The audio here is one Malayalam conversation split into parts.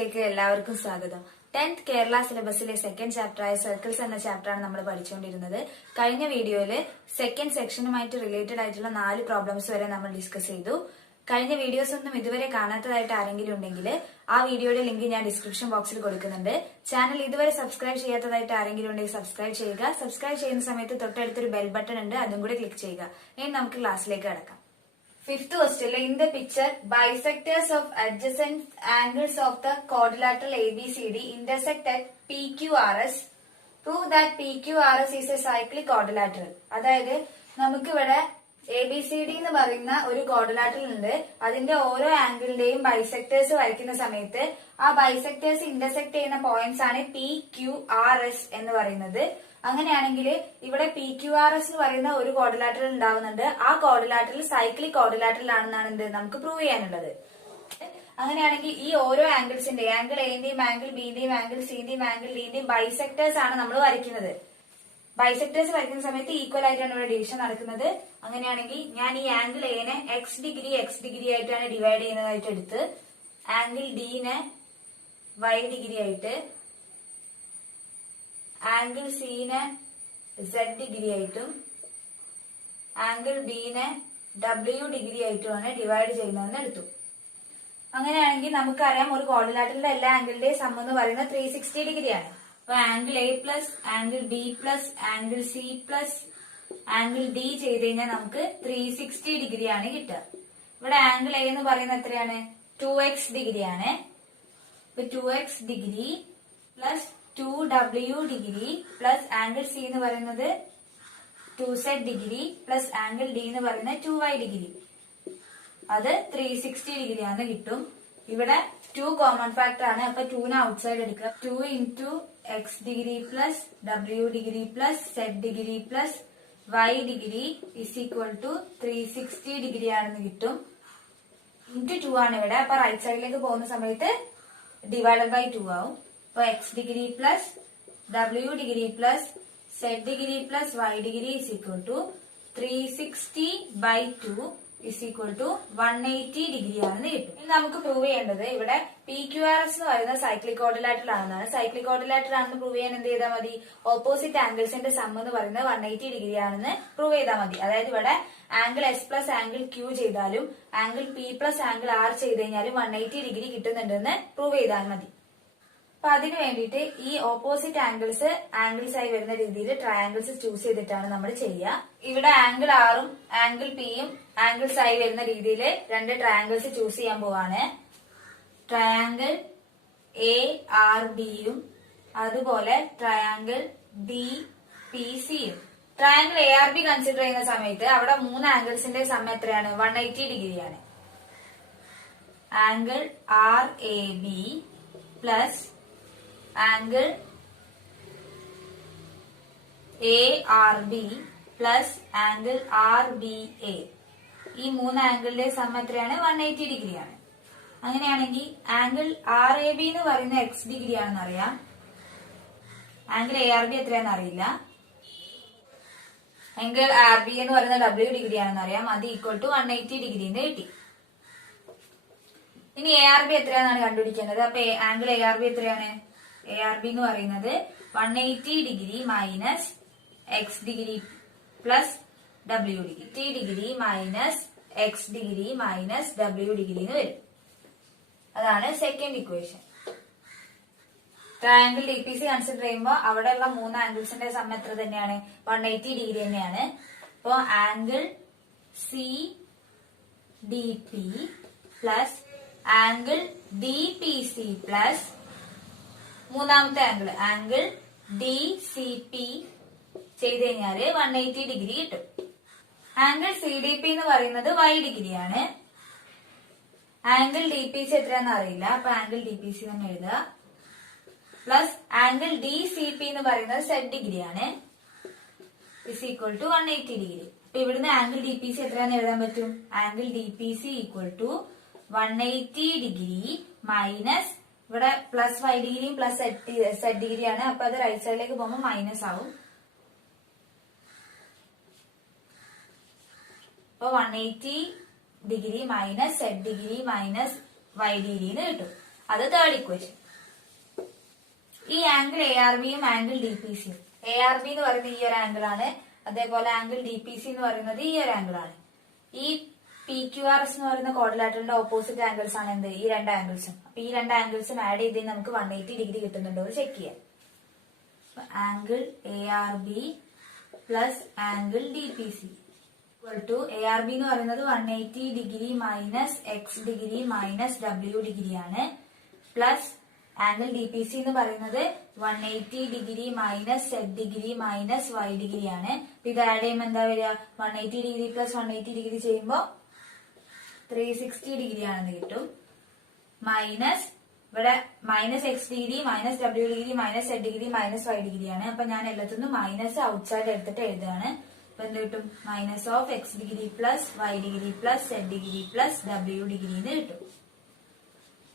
ക്ലാസ്സിലേക്ക് എല്ലാവർക്കും സ്വാഗതം. 10th കേരള സിലബസിലെ സെക്കൻഡ് ചാപ്റ്ററായ സർക്കിൾസ് എന്ന ചാപ്റ്ററാണ് നമ്മൾ പഠിച്ചുകൊണ്ടിരുന്നത്. കഴിഞ്ഞ വീഡിയോയിൽ സെക്കൻഡ് സെക്ഷനുമായിട്ട് റിലേറ്റഡ് ആയിട്ടുള്ള 4 പ്രോബ്ലംസ് വരെ നമ്മൾ ഡിസ്കസ് ചെയ്തു. കഴിഞ്ഞ വീഡിയോസ് ഒന്നും ഇതുവരെ കാണാത്തതായിട്ട് ആരെങ്കിലും ഉണ്ടെങ്കിൽ ആ വീഡിയോയുടെ ലിങ്ക് ഞാൻ ഡിസ്ക്രിപ്ഷൻ ബോക്സിൽ കൊടുക്കുന്നുണ്ട്. ചാനൽ ഇതുവരെ സബ്സ്ക്രൈബ് ചെയ്യാത്തതായിട്ട് ആരെങ്കിലും ഉണ്ടെങ്കിൽ സബ്സ്ക്രൈബ് ചെയ്യുക. സബ്സ്ക്രൈബ് ചെയ്യുന്ന സമയത്ത് തൊട്ടടുത്തൊരു ബെൽ ബട്ടൺ ഉണ്ട്, അതും കൂടി ക്ലിക്ക് ചെയ്യുക. ഇനി നമുക്ക് ക്ലാസ്സിലേക്ക് കടക്കാം. Fifth question, in the picture, bisectors of adjacent angles of the quadrilateral ABCD intersect at PQRS. Prove that PQRS is a cyclic quadrilateral. അതായത് നമുക്കിവിടെ ABCD എന്ന് പറയുന്ന ഒരു ക്വാഡ്രിലാറ്ററൽ ഉണ്ട്. അതിന്റെ ഓരോ ആംഗിളിന്റെയും ബൈസെക്ടേഴ്സ് വരയ്ക്കുന്ന സമയത്ത് ആ ബൈസെക്ടേഴ്സ് ഇന്റർസെക്ട് ചെയ്യുന്ന പോയിന്റ്സ് ആണ് PQRS എന്ന് പറയുന്നത്. അങ്ങനെയാണെങ്കിൽ ഇവിടെ PQRS എന്ന് പറയുന്ന ഒരു ക്വാഡ്രിലാറ്ററൽ ഉണ്ടാവുന്നുണ്ട്. ആ ക്വാഡ്രിലാറ്ററൽ സൈക്ലിക് ക്വാഡ്രിലാറ്ററൽ ആണെന്നാണ് നമുക്ക് പ്രൂവ് ചെയ്യാനുള്ളത്. അങ്ങനെയാണെങ്കിൽ ഈ ഓരോ ആംഗിൾസിന്റെ ആംഗിൾ എന്റെയും ആംഗിൾ ബിന്റെയും ആംഗിൾ സിന്റെയും ആംഗിൾ ഡിന്റെയും ബൈസെക്ടേഴ്സ് ആണ് നമ്മൾ വരയ്ക്കുന്നത്. ബൈസെക്ടേഴ്സ് വരയ്ക്കുന്ന സമയത്ത് ഈക്വൽ ആയിട്ടാണ് ഇവിടെ ഡിവിഷൻ നടക്കുന്നത്. അങ്ങനെയാണെങ്കിൽ ഞാൻ ഈ ആംഗിൾ എനെ എക്സ് ഡിഗ്രി ആയിട്ടാണ് ഡിവൈഡ് ചെയ്യുന്നതായിട്ട് എടുത്ത് ആംഗിൾ ഡിനെ വൈ ഡിഗ്രി ആയിട്ട് ആംഗിൾ സിനെ സെഡ് ഡിഗ്രി ആയിട്ടും ആംഗിൾ ബിനെ ഡബ്ല്യു ഡിഗ്രി ആയിട്ടുമാണ് ഡിവൈഡ് ചെയ്യുന്നതെന്ന് എടുത്തു. അങ്ങനെയാണെങ്കിൽ നമുക്കറിയാം ഒരു ക്വാഡ്രിലാറ്ററലിന്റെ എല്ലാ ആംഗിളിന്റെയും സം എന്ന് പറയുന്നത് 360 ഡിഗ്രിയാണ്. അപ്പൊ angle A plus angle B plus angle C plus angle D ചെയ്ത് കഴിഞ്ഞാൽ നമുക്ക് 360 ഡിഗ്രിയാണ് കിട്ടുക. ഇവിടെ ആംഗിൾ എ എന്ന് പറയുന്നത് എത്രയാണ്? 2x ഡിഗ്രിയാണ്. 2x degree plus 2w degree plus angle C എന്ന് പറയുന്നത് 2z degree plus angle D എന്ന് പറയുന്നത് 2y ഡിഗ്രി. അത് 360 ഡിഗ്രി ആണെന്ന് കിട്ടും. ഇവിടെ 2 കോമൺ ഫാക്ടർ ആണ്. അപ്പൊ 2നെ ഔട്ട്സൈഡ് എടുക്കുക. 2 into x degree plus W degree plus Z degree plus Y degree is equal to 360 degree ആണെന്ന് കിട്ടും. ഇൻറ്റു 2 ആണ് ഇവിടെ. അപ്പൊ റൈറ്റ് സൈഡിലേക്ക് പോകുന്ന സമയത്ത് ഡിവൈഡഡ് ബൈ 2 ആവും. അപ്പൊ x degree plus W degree plus Z degree plus Y degree is equal to 360 by 2 is equal to 180 degree ആണെന്ന് കിട്ടും. ഇനി നമുക്ക് പ്രൂവ് ചെയ്യേണ്ടത് ഇവിടെ PQRS എന്ന് പറയുന്നത് സൈക്ലിക് ക്വാഡ്രിലാറ്ററൽ ആണെന്നാണ്. സൈക്ലിക് ക്വാഡ്രിലാറ്ററൽ ആണെന്ന് പ്രൂവ് ചെയ്യാൻ എന്ത് ചെയ്താൽ മതി? ഓപ്പോസിറ്റ് ആംഗിൾസിന്റെ സം എന്ന് പറയുന്നത് 180 ഡിഗ്രി ആണെന്ന് പ്രൂവ് ചെയ്താൽ മതി. അതായത് ഇവിടെ angle S plus angle Q ചെയ്താലും angle P plus angle R ചെയ്ത് കഴിഞ്ഞാലും 180 ഡിഗ്രി കിട്ടുന്നുണ്ടെന്ന് പ്രൂവ് ചെയ്താൽ മതി. അപ്പൊ അതിനു വേണ്ടിയിട്ട് ഈ ഓപ്പോസിറ്റ് ആംഗിൾസ് ആയി വരുന്ന രീതിയിൽ ട്രയാംഗിൾസ് ചൂസ് ചെയ്തിട്ടാണ് നമ്മൾ ചെയ്യുക. ഇവിടെ ആംഗിൾ ആറും ആംഗിൾ പിയും ആംഗിൾസ് ആയി വരുന്ന രീതിയിൽ 2 ട്രയാംഗിൾസ് ചൂസ് ചെയ്യാൻ പോവാണ്. ട്രയാംഗിൾ എ ആർ ബിയും അതുപോലെ ട്രയാംഗിൾ ഡി പി സിയും. Triangle A R B consider ചെയ്യുന്ന സമയത്ത് അവിടെ 3 ആംഗിൾസിന്റെ സം എത്രയാണ്? 180 ഡിഗ്രിയാണ്. Angle R A B plus angle A R B plus angle R B A. ഈ 3 ആംഗിളിന്റെ സം എത്രയാണ്? 180 ഡിഗ്രിയാണ്. അങ്ങനെയാണെങ്കിൽ ആംഗിൾ ആർ എ ബി എന്ന് പറയുന്ന എക്സ് ഡിഗ്രി ആണെന്ന് അറിയാം. ആംഗിൾ എ ആർ ബി എത്രയാണെന്ന് അറിയില്ല. ആംഗിൾ ആർ ബി എന്ന് പറയുന്ന ഡബ്ല്യു ഡിഗ്രി ആണെന്ന് അറിയാം. അത് ഈക്വൽ ടു 180 ഡിഗ്രി എന്ന് കിട്ടി. ഇനി എ ആർ ബി എത്രയാണെന്നാണ് കണ്ടുപിടിക്കേണ്ടത്. അപ്പൊ ആംഗിൾ എ ആർ ബി എത്രയാണ്? എ ആർ ബി എന്ന് പറയുന്നത് 180 degree minus X degree plus W degree. Degree minus X degree minus W degree എന്ന് വരും. അതാണ് second equation. Triangle D P C consider ചെയ്യുമ്പോൾ അവിടെയുള്ള 3 ആംഗിൾസിന്റെ സം എത്ര തന്നെയാണ്? 180 ഡിഗ്രി തന്നെയാണ്. അപ്പോ angle C D P plus angle D P C plus മൂന്നാമത്തെ ആംഗിൾ ഡി സി പി ചെയ്ത് കഴിഞ്ഞാല് 180 ഡിഗ്രി കിട്ടും. ആംഗിൾ സി ഡി പി എന്ന് പറയുന്നത് വൈ ഡിഗ്രിയാണ്. ആംഗിൾ ഡി പി സി എത്രയാണെന്ന് അറിയില്ല. അപ്പൊ ആംഗിൾ ഡി പി സി തന്നെ എഴുതുക. Plus angle D C P എന്ന് പറയുന്നത് സെഡ് ഡിഗ്രിയാണ്. Is equal to 180 degree. അപ്പൊ ഇവിടുന്ന് ആംഗിൾ ഡി പി സി എത്രയാണെന്ന് എഴുതാൻ പറ്റും? Angle D P C equal to 180 degree minus ഇവിടെ പ്ലസ് വൈ ഡിഗ്രിയും പ്ലസ് സെഡ് ഡിഗ്രിയാണ്. അപ്പൊ അത് റൈറ്റ് സൈഡിലേക്ക് പോകുമ്പോൾ മൈനസ് ആവും. അപ്പൊ 180 degree minus Z degree minus y degree എന്ന് കിട്ടും. അത് തേർഡ് ഇക്വേഷൻ. ഈ ആംഗിൾ എ ആർ ബിയും ആംഗിൾ ഡി പി സിയും, എ ആർ ബി എന്ന് പറയുന്നത് ഈ ഒരു ആംഗിൾ ആണ്, അതേപോലെ ആംഗിൾ ഡി പി സി എന്ന് പറയുന്നത് ഈ ഒരു ആംഗിൾ ആണ്. ഈ പി ക്യു ആർ എസ് എന്ന് പറയുന്ന ക്വാഡ്രിലാറ്ററലിന്റെ ഓപ്പോസിറ്റ് ആംഗിൾസ് ആണ് എന്ത്, ഈ രണ്ട് ആംഗിൾസും. അപ്പൊ ഈ രണ്ട് ആംഗിൾസും ആഡ് ചെയ്ത് നമുക്ക് 180 ഡിഗ്രി കിട്ടുന്നുണ്ടോ എന്ന് ചെക്ക് ചെയ്യാം. Angle A R B plus angle D P C equal to, A R B എന്ന് പറയുന്നത് 180 degree minus X degree minus W degree ആണ്, plus angle D P C എന്ന് പറയുന്നത് 180 degree minus Z degree minus Y degree ആണ്. ഇത് ആഡ് ചെയ്യുമ്പോൾ എന്താ വരിക, 180 ഡിഗ്രി പ്ലസ് 180 ഡിഗ്രി ചെയ്യുമ്പോൾ 360 ഡിഗ്രി ആണെന്ന് കിട്ടും. മൈനസ് ഇവിടെ minus X degree minus W degree minus Z degree minus Y degree ആണ്. അപ്പൊ ഞാൻ എല്ലാത്തിനും മൈനസ് ഔട്ട്സൈഡ് എടുത്തിട്ട് എഴുതുകയാണ്. അപ്പൊ എന്ത് കിട്ടും, minus of X degree plus Y degree plus Z degree plus W degree എന്ന് കിട്ടും.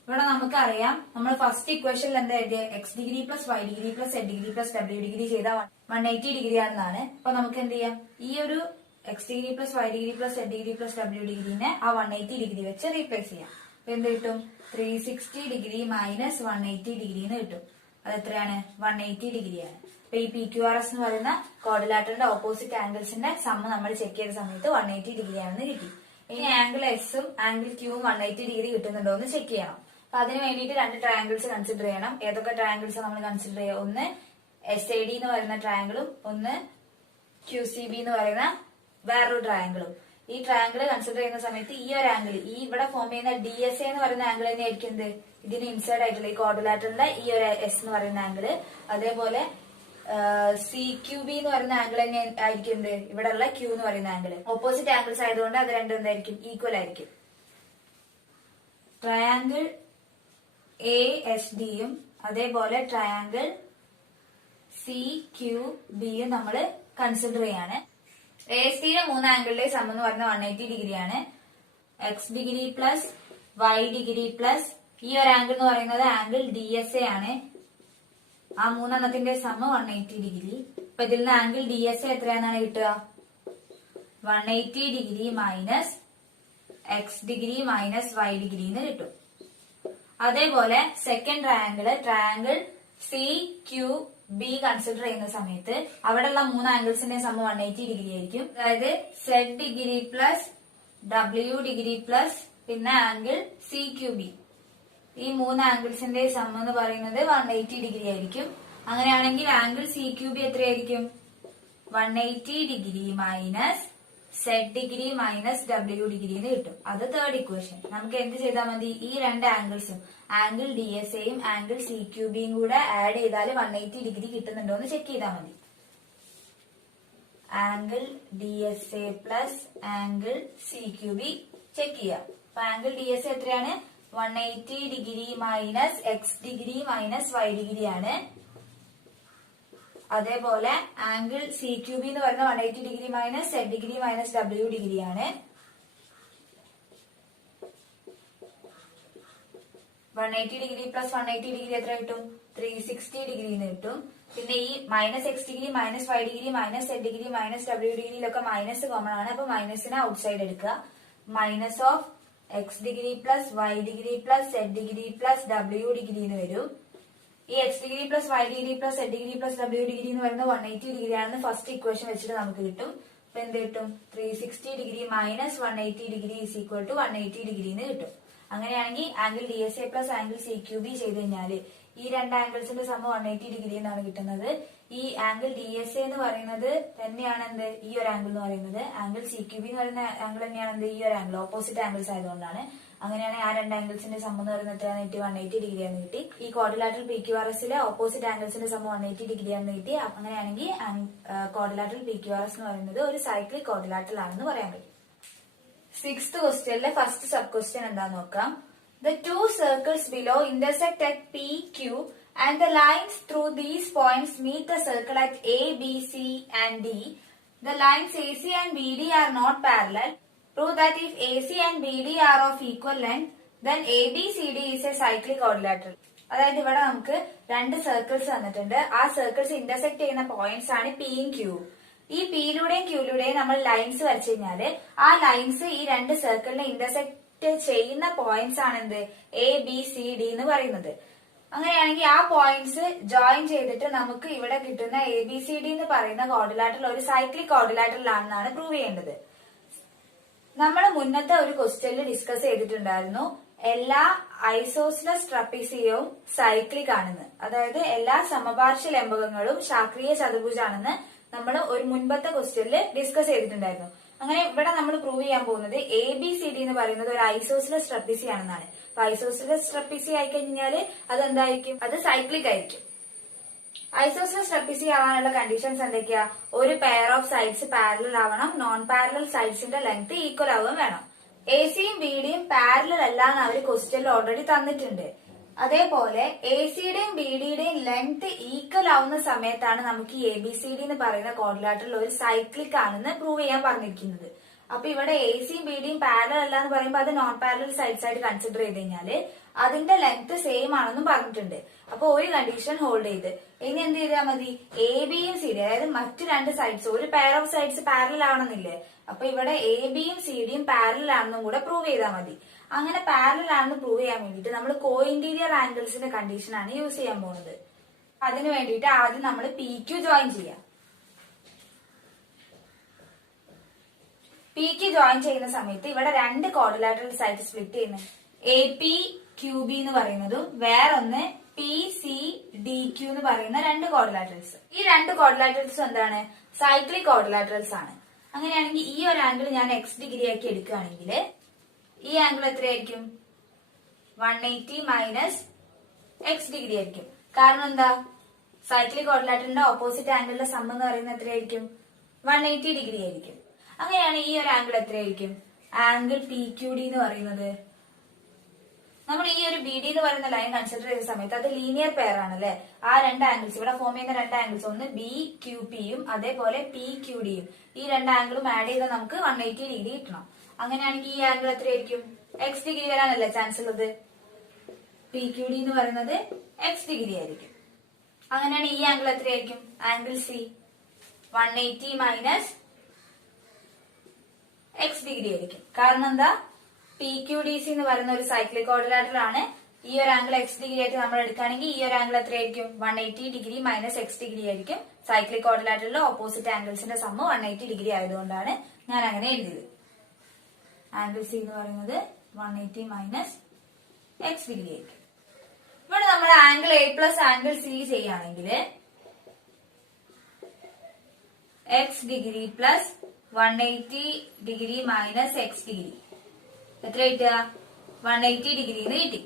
ഇവിടെ നമുക്കറിയാം, നമ്മൾ ഫസ്റ്റ് ഇക്വേഷനിൽ എന്താ എഴുതിയത്, x degree plus Y degree plus Z degree plus W degree ചെയ്താൽ 180 ഡിഗ്രി ആണെന്നാണ്. അപ്പൊ നമുക്ക് എന്ത് ചെയ്യാം, ഈ ഒരു X degree plus Y degree plus Z degree plus W ഡിഗ്രിനെ ആ 180 ഡിഗ്രി വെച്ച് റീപ്ലേസ് ചെയ്യാം. അപ്പൊ എന്ത് കിട്ടും, 360 ഡിഗ്രി മൈനസ് 180 ഡിഗ്രി എന്ന് കിട്ടും. അത് എത്രയാണ്, 180 ഡിഗ്രിയാണ്. അപ്പൊ ഈ പി ക്യു ആർ എസ് എന്ന് പറയുന്ന ക്വാഡ്രിലാറ്ററലിന്റെ ഓപ്പോസിറ്റ് ആംഗിൾസിന്റെ സമ്മ് നമ്മൾ ചെക്ക് ചെയ്ത സമയത്ത് 180 ഡിഗ്രി ആണെന്ന് കിട്ടി. ഇനി ആംഗിൾ എസും ആംഗിൾ ക്യൂവും 180 ഡിഗ്രി കിട്ടുന്നുണ്ടോ എന്ന് ചെക്ക് ചെയ്യണം. അപ്പൊ അതിന് വേണ്ടിയിട്ട് രണ്ട് ട്രയാങ്കിൾസ് കൺസിഡർ ചെയ്യണം. ഏതൊക്കെ ട്രയാങ്കിൾസ് നമ്മൾ കൺസിഡർ ചെയ്യുക, ഒന്ന് എസ് ഐ ഡി എന്ന് പറയുന്ന ട്രയാങ്കിളും ഒന്ന് ക്യു സി ബി എന്ന് പറയുന്ന വേറൊരു ട്രയാങ്കിളും. ഈ ട്രയാങ്കിൾ കൺസിഡർ ചെയ്യുന്ന സമയത്ത് ഈ ഒരു ആംഗിൾ, ഈ ഇവിടെ ഫോം ചെയ്യുന്ന ഡി എസ് എ എന്ന് പറയുന്ന ആംഗിൾ തന്നെ ആയിരിക്കും എന്ത്, ഇതിന് ഇൻസൈഡ് ആയിട്ടുള്ള ഈ ക്വാഡ്രിലാറ്ററലിന്റെ ഈ ഒരു എസ് എന്ന് പറയുന്ന ആംഗിൾ. അതേപോലെ സി ക്യു ബി എന്ന് പറയുന്ന ആംഗിൾ തന്നെ ആയിരിക്കും എന്ത്, ഇവിടെ ഉള്ള ക്യൂ എന്ന് പറയുന്ന ആംഗിൾ. ഓപ്പോസിറ്റ് ആംഗിൾസ് ആയതുകൊണ്ട് അത് രണ്ടും എന്തായിരിക്കും, ഈക്വൽ ആയിരിക്കും. ട്രയാങ്കിൾ എ എസ് ഡിയും അതേപോലെ ട്രയാങ്കിൾ സി ക്യു ബിയും നമ്മൾ കൺസിഡർ ചെയ്യാണ്. എ എസ് ഡിയുടെ മൂന്ന് ആംഗിളിന്റെ സം എന്ന് പറയുന്നത് 180 ഡിഗ്രിയാണ്. X degree plus Y degree plus ഈ ഒരു ആംഗിൾ എന്ന് പറയുന്നത് ആംഗിൾ ഡി എസ് എ ആണ്. ആ മൂന്നെണ്ണത്തിന്റെ സം 180 ഡിഗ്രി. അപ്പൊ ഇതിൽ നിന്ന് ആംഗിൾ ഡി എസ് എ എത്രയാണെന്നാണ് കിട്ടുക, 180 degree minus X degree minus Y degree എന്ന് കിട്ടും. അതേപോലെ second triangle C Q B consider ചെയ്യുന്ന സമയത്ത് അവിടെയുള്ള മൂന്ന് ആംഗിൾസിന്റെ സം 180 ഡിഗ്രി ആയിരിക്കും. അതായത് z degree plus W degree plus പിന്നെ ആംഗിൾ സി ക്യു ബി, ഈ മൂന്ന് ആംഗിൾസിന്റെ സം എന്ന് പറയുന്നത് 180 ഡിഗ്രി ആയിരിക്കും. അങ്ങനെയാണെങ്കിൽ ആംഗിൾ സി ക്യു ബി എത്രയായിരിക്കും, 180 degree minus Z degree minus W degree എന്ന് കിട്ടും. അത് തേർഡ് ഇക്വേഷൻ. നമുക്ക് എന്ത് ചെയ്താൽ മതി, ഈ രണ്ട് ആംഗിൾസും ആംഗിൾ ഡി എസ് എയും ആംഗിൾ സി ക്യു ബിയും കൂടെ ആഡ് ചെയ്താൽ 180 ഡിഗ്രി കിട്ടുന്നുണ്ടോ എന്ന് ചെക്ക് ചെയ്താൽ മതി. Angle D S A plus angle C Q B check ചെയ്യാം. അപ്പൊ ആംഗിൾ ഡി എസ് എ എത്രയാണ്, 180 degree minus X degree minus Y degree ആണ്. അതേപോലെ ആംഗിൾ സി ക്യു ബി എന്ന് പറയുന്നത് 180 degree minus Z degree minus W degree ആണ്. 180 ഡിഗ്രി പ്ലസ് 180 ഡിഗ്രി എത്ര കിട്ടും, 360 ഡിഗ്രി എന്ന് കിട്ടും. പിന്നെ ഈ minus X degree minus Y degree minus Z degree minus W ഡിഗ്രിയിലൊക്കെ മൈനസ് കോമൺ ആണ്. അപ്പൊ മൈനസിനെ ഔട്ട്സൈഡ് എടുക്കുക. Minus of X degree plus Y degree plus Z degree plus W degree എന്ന് വരും. ഈ X degree plus Y degree plus Z degree plus W degree എന്ന് പറയുന്നത് 180 ഡിഗ്രി ആണെന്ന് ഫസ്റ്റ് ഇക്വേഷൻ വെച്ചിട്ട് നമുക്ക് കിട്ടും. അപ്പൊ എന്ത് കിട്ടും, 360 degree minus 180 degree is equal to 180 degree എന്ന് കിട്ടും. അങ്ങനെയാണെങ്കിൽ angle D S A plus angle C Q B ചെയ്ത് കഴിഞ്ഞാല് ഈ രണ്ട് ആംഗിൾസിന്റെ സം 180 ഡിഗ്രി എന്നാണ് കിട്ടുന്നത്. ഈ ആംഗിൾ ഡി എസ് എ എന്ന് പറയുന്നത് തന്നെയാണ് എന്ത്, ഈ ഒരു ആംഗിൾ എന്ന് പറയുന്നത്. ആംഗിൾ സി ക്യു ബി എന്ന് പറയുന്ന ആംഗിൾ തന്നെയാണ് എന്ത്, ഈ ഒരു ആംഗിൾ. ഓപ്പോസിറ്റ് ആംഗിൾസ് ആയതുകൊണ്ടാണ്. അങ്ങനെയാണെങ്കിൽ ആ രണ്ട് ആംഗിൾസിന്റെ സം എന്ന് പറയുന്നത് എത്രയാണ്, 180 ഡിഗ്രി ആണെന്ന് കിട്ടി. ഈ ക്വാഡ്രിലാറ്ററൽ പി ക്യു ആർ എസിലെ ഓപ്പോസിറ്റ് ആംഗിൾസിന്റെ സം 180 ഡിഗ്രി ആണെന്ന് കിട്ടി. അങ്ങനെയാണെങ്കിൽ quadrilateral P Q R S എന്ന് പറയുന്നത് ഒരു സൈക്ലിക് ക്വാഡ്രിലാറ്ററൽ ആണെന്ന് പറയാൻ പറ്റും. സിക്സ്ത് ക്വസ്റ്റ്യനിലെ ഫസ്റ്റ് സബ് ക്വസ്റ്റ്യൻ എന്താന്ന് നോക്കാം. The two circles below intersect at P, Q and the lines through these points meet the circle at A, B, C and D. The lines AC and BD are not parallel. Prove that if AC and BD are of equal length, then ABCD is a cyclic quadrilateral. അതായത് ഇവിടെ നമുക്ക് രണ്ട് സർക്കിൾസ് തന്നിട്ടുണ്ട്. ആ സർക്കിൾസ് ഇന്റർസെക്ട് ചെയ്യുന്ന പോയിന്റ്സ് ആണ് പിയും ക്യൂവും. ഈ പിയിലൂടെയും ക്യൂയിലൂടെയും നമ്മൾ ലൈൻസ് വരച്ചു കഴിഞ്ഞാല് ആ ലൈൻസ് ഈ രണ്ട് സർക്കിളിനെ ഇന്റർസെക്ട് ഇന്റർസെക്ട് ചെയ്യുന്ന പോയിന്റ്സ് ആണ് എന്ത് ABCD എന്ന് പറയുന്നത്. അങ്ങനെയാണെങ്കിൽ ആ പോയിന്റ്സ് ജോയിൻ ചെയ്തിട്ട് നമുക്ക് ഇവിടെ കിട്ടുന്ന ABCD എന്ന് പറയുന്ന ക്വാഡ്രിലാറ്ററൽ ഒരു സൈക്ലിക് ക്വാഡ്രിലാറ്ററൽ ആണെന്നാണ് പ്രൂവ് ചെയ്യേണ്ടത്. നമ്മൾ മുന്നത്തെ ഒരു ക്വസ്റ്റ്യനിൽ ഡിസ്കസ് ചെയ്തിട്ടുണ്ടായിരുന്നു എല്ലാ ഐസോസ്ലസ് ട്രപ്പീസിയവും സൈക്ലിക് ആണെന്ന്, അതായത് എല്ലാ സമപാർശ്വ ലംബകങ്ങളും ശാക്രീയ ചതുർഭുജാണെന്ന് നമ്മൾ ഒരു മുൻപത്തെ ക്വസ്റ്റ്യനിൽ ഡിസ്കസ് ചെയ്തിട്ടുണ്ടായിരുന്നു. അങ്ങനെ ഇവിടെ നമ്മൾ പ്രൂവ് ചെയ്യാൻ പോകുന്നത് ABCD എന്ന് പറയുന്നത് ഒരു ഐസോസ്ലസ് ട്രപ്പീസി ആണെന്നാണ്. അപ്പൊ ഐസോസ്ലസ് ട്രപ്പീസി ആയി കഴിഞ്ഞാൽ അത് എന്തായിരിക്കും? അത് സൈക്ലിക് ആയിരിക്കും. ഐസോസ്ലസ് ട്രപ്പീസി ആവാനുള്ള കണ്ടീഷൻസ് എന്തൊക്കെയാ? ഒരു പെയർ ഓഫ് സൈഡ്സ് പാരലൽ ആവണം, നോൺ പാരലൽ സൈഡ്സിന്റെ ലെങ്ത് ഈക്വൽ ആവുകയും വേണം. AC-യും BD-യും പാരലൽ അല്ലാന്ന് അവർ ക്വസ്റ്റ്യനിൽ ഓൾറെഡി തന്നിട്ടുണ്ട്. അതേപോലെ AC-യുടെയും BD-യുടെയും ലെങ്ത് ഈക്വൽ ആവുന്ന സമയത്താണ് നമുക്ക് ഈ ABCD എന്ന് പറയുന്ന ക്വാഡ്രിലാറ്ററൽ ഒരു സൈക്ലിക് ആണെന്ന് പ്രൂവ് ചെയ്യാൻ പറഞ്ഞിരിക്കുന്നത്. അപ്പൊ ഇവിടെ AC-യും BD-യും പാരലൽ അല്ല എന്ന് പറയുമ്പോൾ അത് നോൺ പാരലൽ സൈഡ്സ് ആയിട്ട് കൺസിഡർ ചെയ്ത് കഴിഞ്ഞാല് അതിന്റെ ലെങ്ത് സെയിം ആണെന്നും പറഞ്ഞിട്ടുണ്ട്. അപ്പൊ ഒരു കണ്ടീഷൻ ഹോൾഡ് ചെയ്ത് ഇനി എന്ത് ചെയ്താൽ മതി? AB-യും CD, അതായത് മറ്റു രണ്ട് സൈഡ്സ്, ഒരു പെയർ ഓഫ് സൈഡ്സ് പാരലൽ ആവണമെന്നില്ലേ? അപ്പൊ ഇവിടെ AB-യും CD-യും പാരലൽ ആണെന്നും കൂടെ പ്രൂവ് ചെയ്താൽ മതി. അങ്ങനെ പാരലൽ ആണെന്ന് പ്രൂവ് ചെയ്യാൻ വേണ്ടിയിട്ട് നമ്മൾ കോ ഇന്റീരിയർ ആംഗിൾസിന്റെ കണ്ടീഷൻ ആണ് യൂസ് ചെയ്യാൻ പോകുന്നത്. അതിന് വേണ്ടിയിട്ട് ആദ്യം നമ്മൾ PQ ജോയിൻ ചെയ്യാം. PQ ജോയിൻ ചെയ്യുന്ന സമയത്ത് ഇവിടെ രണ്ട് ക്വാഡ്രിലാറ്ററൽസ് ആയിട്ട് സ്പ്ലിറ്റ് ചെയ്യുന്നത് APQB എന്ന് പറയുന്നതും വേറൊന്ന് PCDQ എന്ന് പറയുന്ന രണ്ട് ക്വാഡ്രിലാറ്ററൽസ്. ഈ രണ്ട് ക്വാഡ്രിലാറ്ററൽസ് എന്താണ്? സൈക്ലിക് ക്വാഡ്രിലാറ്ററൽസ് ആണ്. അങ്ങനെയാണെങ്കിൽ ഈ ഒരു ആംഗിൾ ഞാൻ X ഡിഗ്രി ആക്കി എടുക്കുകയാണെങ്കിൽ ഈ ആംഗിൾ എത്രയായിരിക്കും? 180 മൈനസ് X ഡിഗ്രി ആയിരിക്കും. കാരണം എന്താ? സൈക്ലിക് ക്വാഡ്രിലാറ്ററലിന്റെ ഓപ്പോസിറ്റ് ആംഗിളിന്റെ സം എന്ന് പറയുന്നത് എത്രയായിരിക്കും? 180 ഡിഗ്രി ആയിരിക്കും. അങ്ങനെയാണ് ഈ ഒരു ആംഗിൾ എത്രയായിരിക്കും? ആംഗിൾ PQD എന്ന് പറയുന്നത്. നമ്മൾ ഈ ഒരു BD എന്ന് പറയുന്ന ലൈൻ കൺസിഡർ ചെയ്ത സമയത്ത് അത് ലീനിയർ പെയർ ആണല്ലേ? ആ രണ്ട് ആംഗിൾസ് ഇവിടെ ഫോം ചെയ്യുന്ന രണ്ട് ആംഗിൾസ്, ഒന്ന് BQPയും അതേപോലെ PQDയും, ഈ രണ്ട് ആംഗിളും ആഡ് ചെയ്താൽ നമുക്ക് 180 ഡിഗ്രി കിട്ടണം. അങ്ങനെയാണെങ്കിൽ ഈ ആംഗിൾ എത്രയായിരിക്കും? X ഡിഗ്രി വരാനല്ലേ ചാൻസ് ഉള്ളത്? PQD എന്ന് പറയുന്നത് X ഡിഗ്രി ആയിരിക്കും. അങ്ങനെയാണ് ഈ ആംഗിൾ എത്രയായിരിക്കും? Angle C 180 minus X degree ആയിരിക്കും. കാരണം എന്താ? PQDC എന്ന് പറയുന്ന ഒരു സൈക്ലിക് ക്വാഡ്രിലാറ്ററൽ ആണ്. ഈ ഒരു ആംഗിൾ X ഡിഗ്രി ആയിട്ട് നമ്മൾ എടുക്കുകയാണെങ്കിൽ ഈ ഒരു ആംഗിൾ എത്രയായിരിക്കും? 180 ഡിഗ്രി മൈനസ് X ഡിഗ്രി ആയിരിക്കും. സൈക്ലിക് ക്വാഡ്രിലാറ്ററലിലെ ഓപ്പോസിറ്റ് ആംഗിൾസിന്റെ സമ്മ് 180 ഡിഗ്രി ആയതുകൊണ്ടാണ് ഞാൻ അങ്ങനെ എഴുതിയത്. ആംഗിൾ C എന്ന് പറയുന്നത് 180 മൈനസ് X ഡിഗ്രി ആയിരിക്കും. ഇവിടെ നമ്മൾ angle A plus angle C ചെയ്യുകയാണെങ്കിൽ X degree plus 180 degree minus X degree എത്ര കിട്ടുക? 180 ഡിഗ്രി എന്ന് കിട്ടി.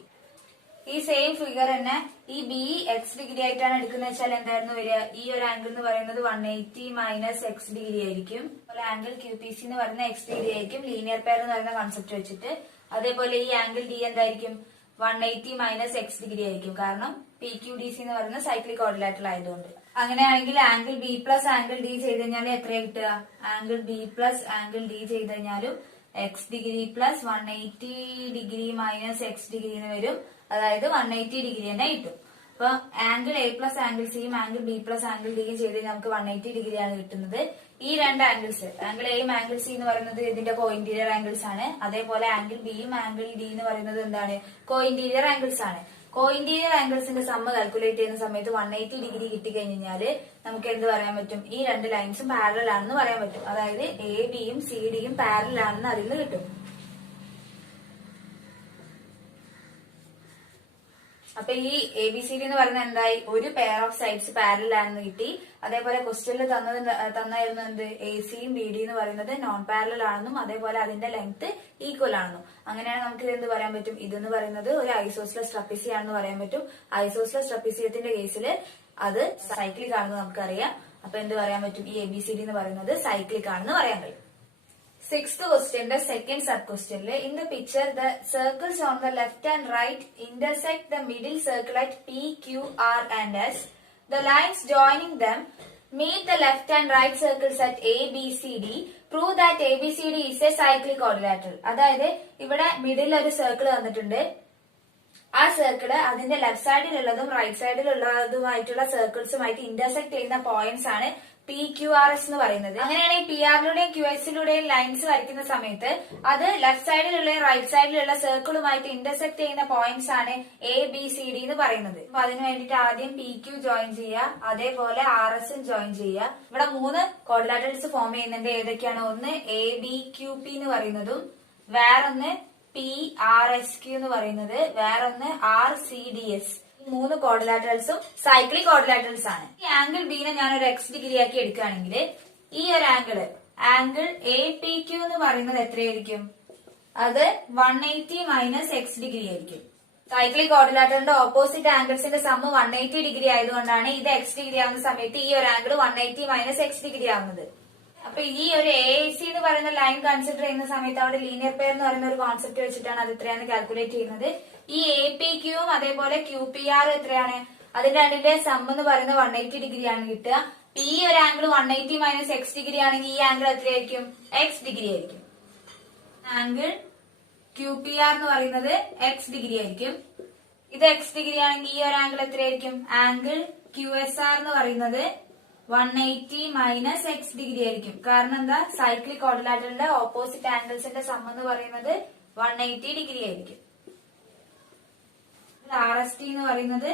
ഈ സെയിം ഫിഗർ തന്നെ ഈ B X ഡിഗ്രി ആയിട്ടാണ് എടുക്കുന്നത് വെച്ചാൽ എന്തായിരുന്നു വരിക? ഈ ഒരു ആംഗിൾ എന്ന് പറയുന്നത് 180 മൈനസ് X ഡിഗ്രി ആയിരിക്കും. അതുപോലെ ആംഗിൾ QPC എന്ന് പറയുന്ന X ഡിഗ്രി ആയിരിക്കും, ലീനിയർ പെയർ എന്ന് പറയുന്ന കൺസെപ്റ്റ് വെച്ചിട്ട്. അതേപോലെ ഈ ആംഗിൾ D എന്തായിരിക്കും? 180 മൈനസ് X ഡിഗ്രി ആയിരിക്കും, കാരണം PQDC എന്ന് പറയുന്ന സൈക്ലിക് ക്വാഡ്രിലാറ്ററൽ ആയതുകൊണ്ട്. അങ്ങനെയാണെങ്കിൽ angle B plus angle D ചെയ്ത് കഴിഞ്ഞാൽ എത്രയാണ് കിട്ടുക? Angle B plus angle D ചെയ്ത് കഴിഞ്ഞാലും X degree plus 180 degree minus X degree എന്ന് വരും, അതായത് 180 ഡിഗ്രി തന്നെ കിട്ടും. അപ്പൊ ആംഗിൾ A പ്ലസ് ആംഗിൾ സിയും ആംഗിൾ B പ്ലസ് ആംഗിൾ ഡിയും ചെയ്ത് നമുക്ക് 180 ഡിഗ്രിയാണ് കിട്ടുന്നത്. ഈ രണ്ട് ആംഗിൾസ്, ആംഗിൾ എയും ആംഗിൾ സി എന്ന് പറയുന്നത് ഇതിന്റെ കോ ഇന്റീരിയർ ആംഗിൾസ് ആണ്. അതേപോലെ ആംഗിൾ ബിയും ആംഗിൾ ഡി എന്ന് പറയുന്നത് എന്താണ്? കോ ഇന്റീരിയർ ആംഗിൾസ് ആണ്. കോ ഇന്റീരിയർ ആംഗിൾസിന്റെ സമ്മ് കാൽക്കുലേറ്റ് ചെയ്യുന്ന സമയത്ത് 180 ഡിഗ്രി കിട്ടിക്കഴിഞ്ഞാല് നമുക്ക് എന്ത് പറയാൻ പറ്റും? ഈ രണ്ട് ലൈൻസും പാരലൽ ആണെന്ന് പറയാൻ പറ്റും. അതായത് AB-യും CD-യും പാരലൽ ആണെന്ന് അതിൽ നിന്ന് കിട്ടും. അപ്പൊ ഈ ABCD എന്ന് പറയുന്നത് എന്തായി? ഒരു പെയർ ഓഫ് സൈഡ്സ് പാരലൽ ആണെന്ന് കിട്ടി. അതേപോലെ ക്വസ്റ്റ്യനിൽ തന്നായിരുന്നു എന്ത്? AC-യും BD എന്ന് പറയുന്നത് നോൺ പാരലൽ ആണെന്നും അതേപോലെ അതിന്റെ ലെങ്ത് ഈക്വൽ ആണെന്നും. അങ്ങനെയാണ് നമുക്ക് ഇത് എന്ത് പറയാൻ പറ്റും? ഇതെന്ന് പറയുന്നത് ഒരു ഐസോസ്ലസ് ട്രപ്പീസി ആണെന്ന് പറയാൻ പറ്റും. ഐസോസ്ലസ് ട്രപ്പീസിയത്തിന്റെ കേസിൽ അത് സൈക്ലിക് ആണെന്ന് നമുക്കറിയാം. അപ്പൊ എന്ത് പറയാൻ പറ്റും? ഈ ABCD എന്ന് പറയുന്നത് സൈക്ലിക് ആണെന്ന് പറയാൻ കഴിയും. Sixth question, the second sub question. In the picture, the circles on the left and right intersect the middle circle at P, Q, R and S. The lines joining them meet the left and right circles at A, B, C, D. Prove that ABCD is a cyclic quadrilateral. അതായത് ഇവിടെ മിഡിൽ ഒരു സർക്കിൾ തന്നിട്ടുണ്ട്. ആ സർക്കിള് അതിന്റെ ലെഫ്റ്റ് സൈഡിലുള്ളതും റൈറ്റ് സൈഡിലുള്ളതുമായിട്ടുള്ള സർക്കിൾസുമായിട്ട് ഇന്റർസെക്ട് ചെയ്യുന്ന പോയിന്റ്സ് ആണ് PQRS എന്ന് പറയുന്നത്. അങ്ങനെയാണെങ്കിൽ PR-ലൂടെയും QS-ലൂടെയും ലൈൻസ് വരയ്ക്കുന്ന സമയത്ത് അത് ലെഫ്റ്റ് സൈഡിലുള്ള റൈറ്റ് സൈഡിലുള്ള സർക്കിളുമായിട്ട് ഇന്റർസെക്ട് ചെയ്യുന്ന പോയിന്റ്സ് ആണ് ABCD എന്ന് പറയുന്നത്. അപ്പൊ അതിന് വേണ്ടിട്ട് ആദ്യം PQ ജോയിൻ ചെയ്യുക, അതേപോലെ RSഉം ജോയിൻ ചെയ്യുക. ഇവിടെ 3 ക്വാഡ്രിലാറ്ററൽസ് ഫോം ചെയ്യുന്നുണ്ട്. ഏതൊക്കെയാണ്? ഒന്ന് ABQP എന്ന് പറയുന്നതും, വേറൊന്ന് PRSQ എന്ന് പറയുന്നത്, വേറൊന്ന് RCDS. 3 ക്വാഡ്രിലാറ്ററൽസും സൈക്ലിക് ക്വാഡ്രിലാറ്ററൽസ് ആണ്. ഈ ആംഗിൾ ബിനെ ഞാൻ ഒരു X ഡിഗ്രി ആക്കി എടുക്കുകയാണെങ്കിൽ ഈ ഒരു ആംഗിൾ APQ എന്ന് പറയുന്നത് എത്രയായിരിക്കും? അത് 180 മൈനസ് X ഡിഗ്രി ആയിരിക്കും. സൈക്ലിക് ക്വാഡ്രിലാറ്ററലിന്റെ ഓപ്പോസിറ്റ് ആംഗിൾസിന്റെ സം 180 ഡിഗ്രി ആയതുകൊണ്ടാണ് ഇത് X ഡിഗ്രി ആവുന്ന സമയത്ത് ഈ ഒരു ആംഗിൾ 180 മൈനസ് X ഡിഗ്രി ആവുന്നത്. അപ്പൊ ഈ ഒരു AAC എന്ന് പറയുന്ന ലൈൻ കൺസിഡർ ചെയ്യുന്ന സമയത്ത് അവിടെ ലീനിയർ പെയർ എന്ന് പറയുന്ന ഒരു കോൺസെപ്റ്റ് വെച്ചിട്ടാണ് അത് എത്രയാണ് കാൽക്കുലേറ്റ് ചെയ്യുന്നത്. ഈ APQവും അതേപോലെ QPR എത്രയാണ്? അതിന്റെ രണ്ടിന്റെ സം എന്ന് പറയുന്നത് 180 ഡിഗ്രി ആണ് കിട്ടുക. ഈ ഒരു ആംഗിൾ 180 മൈനസ് X ഡിഗ്രി ആണെങ്കിൽ ഈ ആംഗിൾ എത്രയായിരിക്കും? X ഡിഗ്രി ആയിരിക്കും. ആംഗിൾ QPR എന്ന് പറയുന്നത് X ഡിഗ്രി ആയിരിക്കും. ഇത് X ഡിഗ്രി ആണെങ്കിൽ ഈ ഒരു ആംഗിൾ എത്രയായിരിക്കും? ആംഗിൾ QSR എന്ന് പറയുന്നത് 180 മൈനസ് X ഡിഗ്രി ആയിരിക്കും. കാരണം എന്താ? സൈക്ലിക് ക്വാഡ്രിലാറ്ററലിന്റെ ഓപ്പോസിറ്റ് ആംഗിൾസിന്റെ സം എന്ന് പറയുന്നത് 180 ഡിഗ്രി ആയിരിക്കും. RST എന്ന് പറയുന്നത്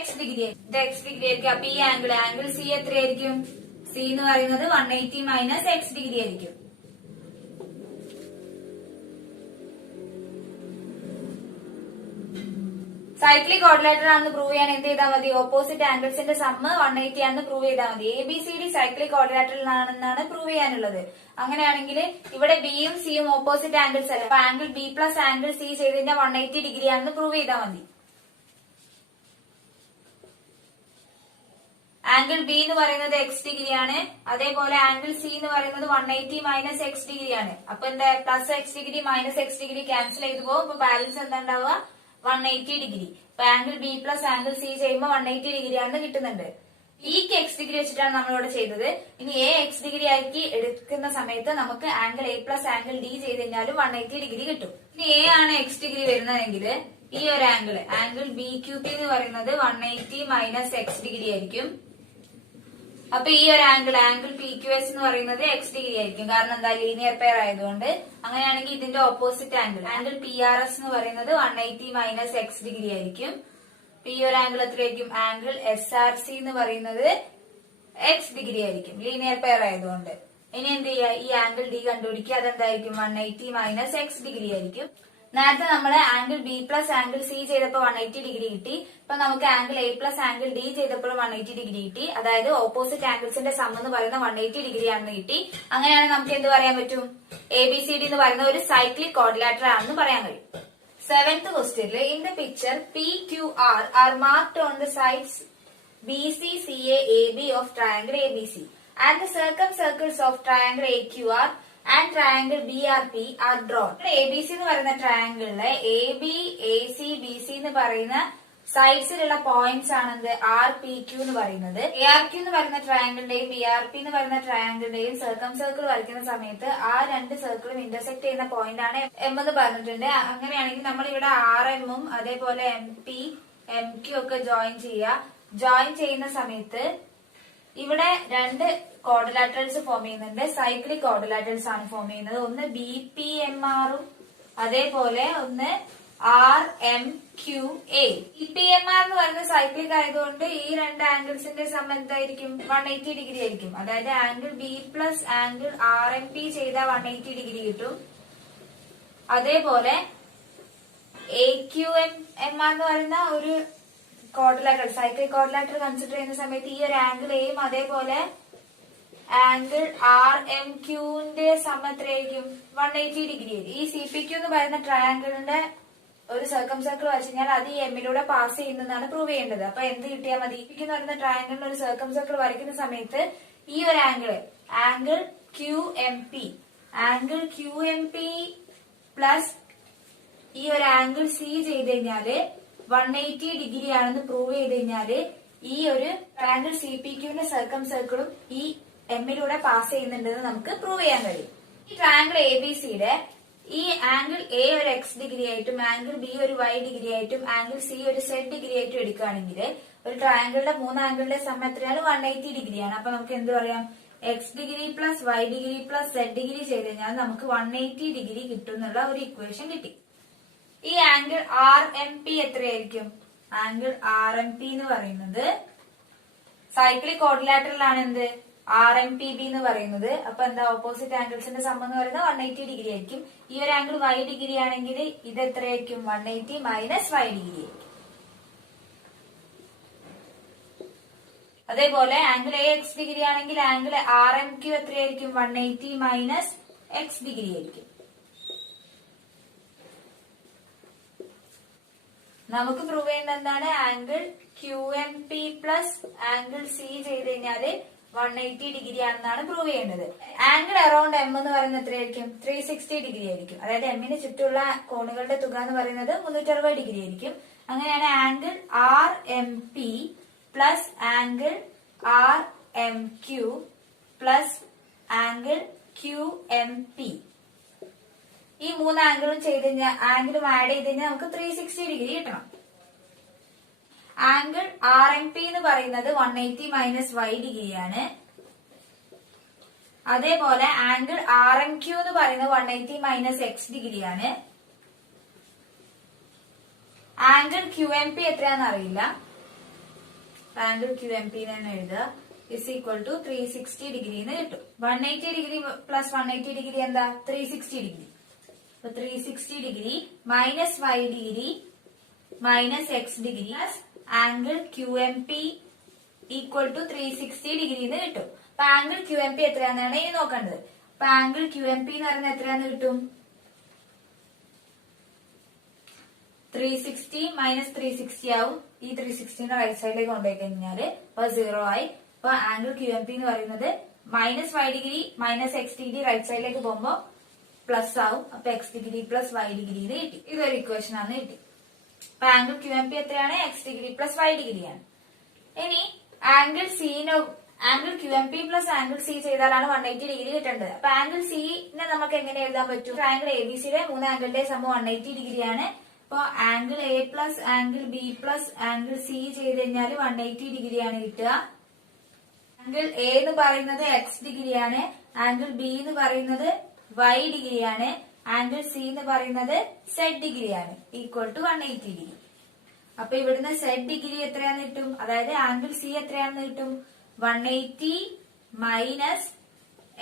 X ഡിഗ്രി ആയിരിക്കും. ഇത് X ഡിഗ്രി ആയിരിക്കും. അപ്പൊ ഈ ആംഗിൾ C എത്രയായിരിക്കും? C എന്ന് പറയുന്നത് 180 മൈനസ് X ഡിഗ്രി ആയിരിക്കും. സൈക്ലിക് ക്വാഡ്രിലാറ്ററൽ ആണെന്ന് പ്രൂവ് ചെയ്യാൻ എന്ത് ചെയ്താൽ മതി? ഓപ്പോസിറ്റ് ആംഗിൾസിന്റെ സമ്മ് 180 ആണെന്ന് പ്രൂവ് ചെയ്താൽ മതി. ABCD സൈക്ലിക് ക്വാഡ്രിലാറ്ററൽ ആണെന്നാണ് പ്രൂവ് ചെയ്യാനുള്ളത്. അങ്ങനെയാണെങ്കിൽ ഇവിടെ ബിയും സിയും ഓപ്പോസിറ്റ് ആംഗിൾസ് അല്ല. അപ്പൊ angle B plus angle C ചെയ്ത് കഴിഞ്ഞാൽ 180 ഡിഗ്രി ആണെന്ന് പ്രൂവ് ചെയ്താൽ മതി. ആംഗിൾ B എന്ന് പറയുന്നത് X ഡിഗ്രി ആണ്, അതേപോലെ ആംഗിൾ C എന്ന് പറയുന്നത് 180 മൈനസ് X ഡിഗ്രി ആണ്. അപ്പൊ എന്താ? Plus X degree minus X degree cancel ചെയ്തു പോകും. അപ്പൊ ബാലൻസ് എന്താ ഉണ്ടാവുക? 180 ഡിഗ്രി. അപ്പൊ angle B plus angle C ചെയ്യുമ്പോൾ 180 ഡിഗ്രി ആണെന്ന് കിട്ടുന്നുണ്ട്. ഈക്ക് X ഡിഗ്രി വെച്ചിട്ടാണ് നമ്മളിവിടെ ചെയ്തത്. ഇനി A X ഡിഗ്രി ആക്കി എടുക്കുന്ന സമയത്ത് നമുക്ക് angle A plus angle D ചെയ്ത് കഴിഞ്ഞാലും 180 ഡിഗ്രി കിട്ടും. ഇനി A ആണ് X ഡിഗ്രി വരുന്നതെങ്കിൽ ഈ ഒരു ആംഗിൾ BQP എന്ന് പറയുന്നത് 180 മൈനസ് X ഡിഗ്രി ആയിരിക്കും. അപ്പൊ ഈ ഒരു ആംഗിൾ PQS എന്ന് പറയുന്നത് X ഡിഗ്രി ആയിരിക്കും. കാരണം എന്താ? ലീനിയർ പെയർ ആയതുകൊണ്ട്. അങ്ങനെയാണെങ്കിൽ ഇതിന്റെ ഓപ്പോസിറ്റ് ആംഗിൾ PRS എന്ന് പറയുന്നത് 180 മൈനസ് X ഡിഗ്രി ആയിരിക്കും. ഈ ഒരു ആംഗിൾ എത്രയായിരിക്കും? ആംഗിൾ SRC എന്ന് പറയുന്നത് X ഡിഗ്രി ആയിരിക്കും, ലീനിയർ പെയർ ആയതുകൊണ്ട്. ഇനി എന്ത് ചെയ്യുക? ഈ ആംഗിൾ D കണ്ടുപിടിക്കുക. അതെന്തായിരിക്കും? 180 മൈനസ് X ഡിഗ്രി ആയിരിക്കും. നേരത്തെ നമ്മള് angle B plus angle C ചെയ്തപ്പോൾ 180 ഡിഗ്രി കിട്ടി. ഇപ്പൊ നമുക്ക് angle A plus angle D ചെയ്തപ്പോൾ 180 ഡിഗ്രി കിട്ടി. അതായത് ഓപ്പോസിറ്റ് ആംഗിൾസിന്റെ സം എന്ന് പറയുന്ന 180 ഡിഗ്രി ആണെന്ന് കിട്ടി. അങ്ങനെയാണെങ്കിൽ നമുക്ക് എന്ത് പറയാൻ പറ്റും? ABCD എന്ന് പറയുന്ന ഒരു സൈക്ലിക് ക്വാഡ്രിലാറ്ററൽ ആണെന്ന് പറയാൻ കഴിയും. 7th ക്വസ്റ്റ്യനിൽ in the picture PQR are marked on the sides BC, CA, AB of triangle ABC and the circumcircles of triangle AQR and triangle BRP are drawn. ABC എന്ന് പറയുന്ന ട്രയാംഗിളിലെ AB, AC, BC എന്ന് പറയുന്ന സൈഡ്സിലുള്ള പോയിന്റ്സ് ആണെന്ത്? RPQ എന്ന് പറയുന്നത്. ARQ എന്ന് പറയുന്ന ട്രയാംഗിളിന്റെയും BRP എന്ന് പറയുന്ന ട്രയാംഗിളിന്റെയും സർക്കിൾ വരയ്ക്കുന്ന സമയത്ത് ആ രണ്ട് സർക്കിളും ഇന്റർസെക്ട് ചെയ്യുന്ന പോയിന്റ് ആണ് M എന്ന് പറഞ്ഞിട്ടുണ്ട്. അങ്ങനെയാണെങ്കിൽ നമ്മൾ ഇവിടെ RM ഉം അതേപോലെ MP, MQ ഒക്കെ ജോയിൻ ചെയ്യുന്ന സമയത്ത് ഇവിടെ 2 ക്വാഡ്രിലാറ്ററൽസ് ഫോം ചെയ്യുന്നുണ്ട്. സൈക്ലിക് ക്വാഡ്രിലാറ്ററൽസ് ആണ് ഫോം ചെയ്യുന്നത്. ഒന്ന് BPMR ഉം അതേപോലെ ഒന്ന് RMQA. BPMR എന്ന് പറയുന്നത് സൈക്ലിക് ആയതുകൊണ്ട് ഈ 2 ആംഗിൾസിന്റെ സം എന്തായിരിക്കും? 180 ഡിഗ്രി ആയിരിക്കും. അതായത് angle B plus angle RMP ചെയ്താൽ 180 ഡിഗ്രി കിട്ടും. അതേപോലെ AQMR എന്ന് പറയുന്ന ഒരു ക്വാഡ്രിലാറ്ററൽ സൈക്ലിക് ക്വാഡ്രിലാറ്ററൽ കൺസിഡർ ചെയ്യുന്ന സമയത്ത് ഈ ഒരു ആംഗിൾ എയും അതേപോലെ ആംഗിൾ RMQന്റെ സം എത്രയായിരിക്കും? 180 ഡിഗ്രി ആയിരിക്കും. ഈ CPQ എന്ന് പറയുന്ന ട്രയാംഗിളിന്റെ ഒരു സർക്കിൾ വരച്ചു കഴിഞ്ഞാൽ അത് ഈ എമ്മിലൂടെ പാസ് ചെയ്യുന്നതാണ് പ്രൂവ് ചെയ്യേണ്ടത്. അപ്പൊ എന്ത് കിട്ടിയാൽ മതി? CPQ എന്ന് പറയുന്ന ട്രയാംഗിളിന് ഒരു സർക്കിൾ വരയ്ക്കുന്ന സമയത്ത് ഈ ഒരു ആംഗിൾ QMP പ്ലസ് ഈ ഒരു ആംഗിൾ C ചെയ്ത് കഴിഞ്ഞാല് 180 ഡിഗ്രി ആണെന്ന് പ്രൂവ് ചെയ്ത് കഴിഞ്ഞാല് ഈ ഒരു ട്രയാംഗിൾ CPQന്റെ സർക്കിളും ഈ എമ്മിലൂടെ പാസ് ചെയ്യുന്നുണ്ടെന്ന് നമുക്ക് പ്രൂവ് ചെയ്യാൻ കഴിയും. ഈ ട്രയാംഗിൾ ABCയുടെ ഈ ആംഗിൾ A ഒരു X ഡിഗ്രി ആയിട്ടും ആംഗിൾ B ഒരു Y ഡിഗ്രി ആയിട്ടും ആംഗിൾ C ഒരു Z ഡിഗ്രി ആയിട്ടും എടുക്കുകയാണെങ്കിൽ ഒരു ട്രയാങ്കിളിന്റെ 3 ആംഗിളിന്റെ സം എത്രയാണ്? 180 ഡിഗ്രിയാണ്. അപ്പൊ നമുക്ക് എന്ത് പറയാം? X degree plus Y degree plus Z degree ചെയ്ത് കഴിഞ്ഞാൽ നമുക്ക് 180 ഡിഗ്രി കിട്ടും എന്നുള്ള ഒരു ഇക്വേഷൻ കിട്ടി. ഈ ആംഗിൾ ആർ എം പി എത്രയായിരിക്കും? ആംഗിൾ ആർ എം പി എന്ന് പറയുന്നത് സൈക്ലിക് ക്വാഡ്രിലാറ്ററലാണ് എന്ത്? ആർ എം പി ബി എന്ന് പറയുന്നത്. അപ്പൊ എന്താ? ഓപ്പോസിറ്റ് ആംഗിൾസിന്റെ സം എന്ന് പറയുന്നത് 180 ഡിഗ്രി ആയിരിക്കും. ഈ ഒരു ആംഗിൾ വൈ ഡിഗ്രി ആണെങ്കിൽ ഇത് എത്രയായിരിക്കും? 180 മൈനസ് വൈ ഡിഗ്രി ആയിരിക്കും. അതേപോലെ ആംഗിൾ എ എക്സ് ഡിഗ്രി ആണെങ്കിൽ ആംഗിൾ ആർ എം ക്യൂ എത്രയായിരിക്കും? 180 മൈനസ് എക്സ് ഡിഗ്രി ആയിരിക്കും. നമുക്ക് പ്രൂവ് ചെയ്യുന്നത് എന്താണ്? Angle Q M P plus angle C ചെയ്ത് കഴിഞ്ഞാല് 180 ഡിഗ്രി ആണെന്നാണ് പ്രൂവ് ചെയ്യേണ്ടത്. ആംഗിൾ അറൌണ്ട് എം എന്ന് പറയുന്നത് എത്രയായിരിക്കും? 360 ഡിഗ്രി ആയിരിക്കും. അതായത് എമ്മിന് ചുറ്റുള്ള കോണുകളുടെ തുക എന്ന് പറയുന്നത് 360 ഡിഗ്രി ആയിരിക്കും. അങ്ങനെയാണ് angle R M P plus angle R M Q plus angle Q M P, ഈ 3 ആംഗിളും ചെയ്ത് കഴിഞ്ഞാൽ ആംഗിളും ആഡ് ചെയ്ത് കഴിഞ്ഞാൽ നമുക്ക് 360 ഡിഗ്രി കിട്ടണം. ആംഗിൾ ആർ എം പി എന്ന് പറയുന്നത് 180 മൈനസ് വൈ ഡിഗ്രിയാണ്. അതേപോലെ ആംഗിൾ ആർ എം ക്യൂ എന്ന് പറയുന്നത് 180 മൈനസ് എക്സ് ഡിഗ്രിയാണ്. ആംഗിൾ ക്യു എം പി എത്രയാണെന്ന് അറിയില്ല. ആംഗിൾ ക്യു എം പി തന്നെ എഴുതുക. ഇസ് ഈക്വൽ ടു 360 ഡിഗ്രി എന്ന് കിട്ടും. 180 ഡിഗ്രി പ്ലസ് 180 ഡിഗ്രി എന്താ? 360 degree. 360 degree minus Y degree minus X degree plus angle Q M P equal to 360 degree എന്ന് കിട്ടും. അപ്പൊ ആംഗിൾ ക്യു എം പി എത്രയാണെന്നാണ് ഇനി നോക്കേണ്ടത്. അപ്പൊ ആംഗിൾ ക്യു എം പി എന്ന് പറയുന്നത് എത്രയാന്ന് കിട്ടും? 360 മൈനസ് 360 ആവും. ഈ 360 റൈറ്റ് സൈഡിലേക്ക് കൊണ്ടുപോയി കഴിഞ്ഞാല് അപ്പൊ 0 ആയി. അപ്പൊ ആംഗിൾ ക്യു എം പി എന്ന് പറയുന്നത് minus Y degree minus X degree right സൈഡിലേക്ക് പോകുമ്പോ പ്ലസ് ആവും. അപ്പൊ x degree plus Y degree കിട്ടി. ഇതൊരു ഇക്വേഷൻ ആണ് കിട്ടി. അപ്പൊ ആംഗിൾ ക്യു എം പി എത്രയാണ്? എക്സ് ഡിഗ്രി പ്ലസ് വൈ ഡിഗ്രിയാണ്. ഇനി angle angle Q M P plus angle C ചെയ്താലാണ് 180 ഡിഗ്രി കിട്ടേണ്ടത്. അപ്പൊ ആംഗിൾ സിനെ നമുക്ക് എങ്ങനെ എഴുതാൻ പറ്റും? ആംഗിൾ എ ബി സിയുടെ 3 ആംഗിളിന്റെ സമം 180 ഡിഗ്രിയാണ്. അപ്പൊ angle A plus angle B plus angle C ചെയ്ത് കഴിഞ്ഞാൽ 180 ഡിഗ്രിയാണ് കിട്ടുക. ആംഗിൾ എ എന്ന് പറയുന്നത് എക്സ് ഡിഗ്രിയാണ്. ആംഗിൾ ബി എന്ന് പറയുന്നത് വൈ ഡിഗ്രിയാണ്. ആംഗിൾ സി എന്ന് പറയുന്നത് സെഡ് ഡിഗ്രിയാണ്. Equal to 180 degree. അപ്പൊ ഇവിടുന്ന് സെഡ് ഡിഗ്രി എത്രയാന്ന് കിട്ടും? അതായത് ആംഗിൾ സി എത്രയാണെന്ന് കിട്ടും? 180 minus